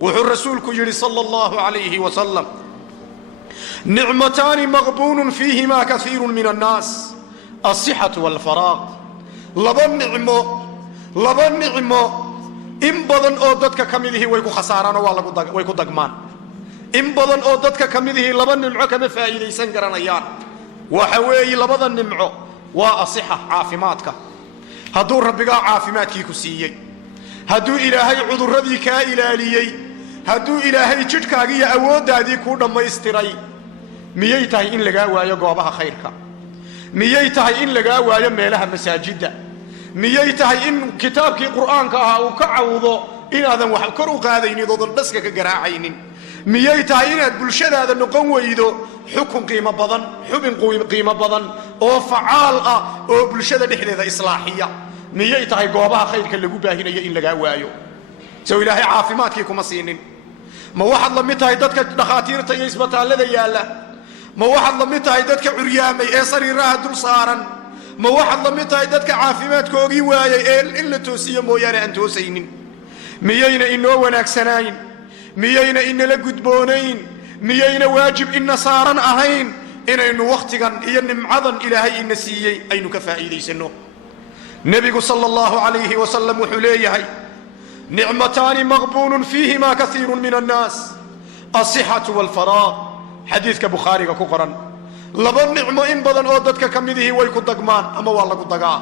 والرسول يقول صلى الله عليه وسلم: نعمتان مغبون فيهما كثير من الناس، الصحة والفراغ. لبا نعمو إن بدن أو ددك كمده ويكو خساران ويكو دقمان. إن بدن أو ددك كمده لبا نعمو كما فائديسان قرانيان وحوي لبا نعمو والصحة عافماتك. هدو ربك عافماتك كسيي، هدو إلهي عذر ذيك إلاليي، هدو إلهي جدكاغي أودادي كو دمايستيراي. miyay tahay in laga waayo goobaha khayrka, miyay tahay in laga waayo meelaha masaajida, miyay tahay in kitaabkii quraanka ah uu ka cawdo inaadan wax kor u qaadaynin oo dhaska ka garaacaynin, miyay tahay inaad bulshadaada noqon weydo xukun qiimo badan, xubin qiimo badan oo facaal ah oo bulshada dhexdeeda islaaxiya, miyay tahay goobaha khayrka lagu baahinayo in laga waayo. soo ilaahay caafimaadkii kuma siinin. ma waxaad la mid tahay dadka dhakhaatiirta iyo isbitaalada yaala, ma waxaad la mid tahay dadka curyaamay ee sariiraha dul saaran, ma waxaad la mid tahay dadka caafimaadkoogii waayay ee in la toosiyo mooyaane aan toosaynin. miyayna inoo wanaagsanayn, miyayna inala gudboonayn, miyayna waajib ina saaran ahayn inaynu wakhtigan iyo nimcadan ilaahay ina siiyey aynu ka faa'iidaysanno. nebigu sala allahu calayhi wasalam wuxuu leeyahay: nicmataani maqbuunun fiihimaa kaiirun min annaas, alsixatu waalfaraaq. xadiidka bukhaariga ku qoran. laba nicmo in badan oo dadka ka midihii way ku dagmaan ama waa lagu dagaa.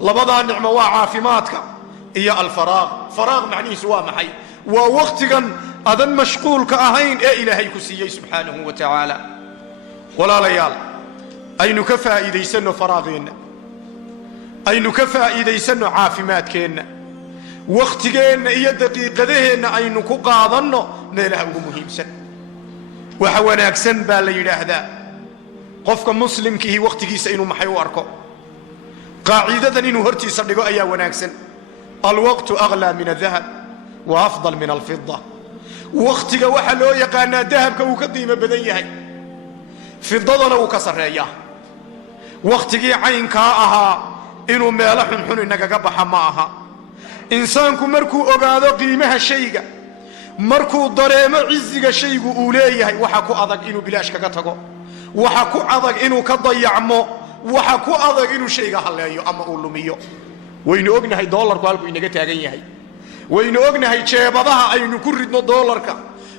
labadaa nicmo waa caafimaadka iyo alfaraaq. faraaq macnihiisu waa maxay? waa wakhtigan adan mashquulka ahayn ee ilaahay ku siiyey subxaanahu wa tacaala. walaalayaal, aynu ka faa'iidaysanno faraaqeenna, aynu ka faa'iidaysanno caafimaadkeenna, wakhtigeenna iyo daqiiqadaheenna aynu ku qaadanno meelaha ugu muhiimsan. waxa wanaagsan baa la yidhaahdaa qofka muslimkiihi wakhtigiisa inuu maxay u arko. qaaciidadan inuu hortiisa dhigo ayaa wanaagsan. alwaqtu aghlaa min adahab wa afdal min alfida. wakhtiga waxaa loo yaqaanaa dahabka uu ka qiimo badan yahay, fidadana uu ka sarreeyaa. wakhtigii caynkaa ahaa inuu meelo xunxun inagaga baxa ma aha. insaanku markuu ogaado qiimaha shayga, markuu dareemo ciziga shaygu uu leeyahay, waxa ku adag inuu bilaash kaga tago, waxa ku adag inuu ka dayacmo, waxa ku adag inuu shayga halleeyo ama uu lumiyo. waynu ognahay doolarku halkuu inaga taagan yahay, waynu ognahay jeebadaha aynu ku ridno doolarka,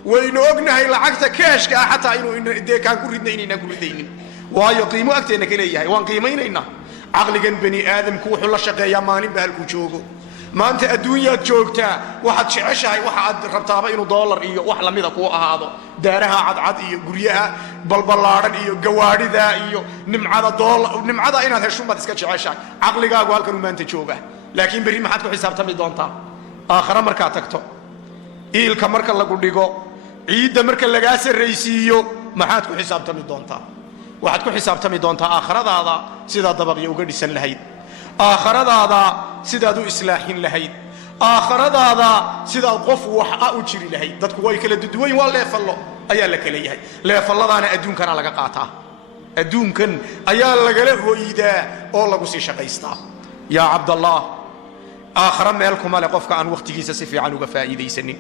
waynu ognahay lacagta keeshka ah xataa inuu dee kaan ku ridna inaynaan ku ridaynin, waayo qiimo agteenna ka leeyahay. waan qiimaynaynaa. caqligan bani aadamku wuxuu la shaqeeyaa maalinba halkuu joogo. maanta adduunyaad joogtaa, waxaad jeceshahay waxa aad rabtaaba inuu doolar iyo wax lamida kuu ahaado. daaraha cadcad iyo guryaha balballaadhan iyo gawaadhida iyo nimcada inaad heshumaad iska jeceshahay. caqligaagu halkanuu maanta jooga. laakiin berri maxaad ku xisaabtami doontaa? aakhare markaad tagto, iilka marka lagu dhigo, ciidda marka lagaa sarraysiiyo, maxaad ku xisaabtami doontaa? waxaad ku xisaabtami doontaa aakhiradaada sidaad dabaqyo uga dhisan lahayd, aakhiradaada sidaad u islaaxin lahayd, aakhiradaada sidaad qof waxa u jiri lahayd. dadku way kala duduwayn, waa leefallo ayaa la kala yahay. leefalladaana adduunkana laga qaataa, adduunkan ayaa lagala hoydaa oo lagu sii shaqaystaa. yaa cabdallah, aakhira meel kuma leh qofka aan wakhtigiisa si fiican uga faa'iidaysanin.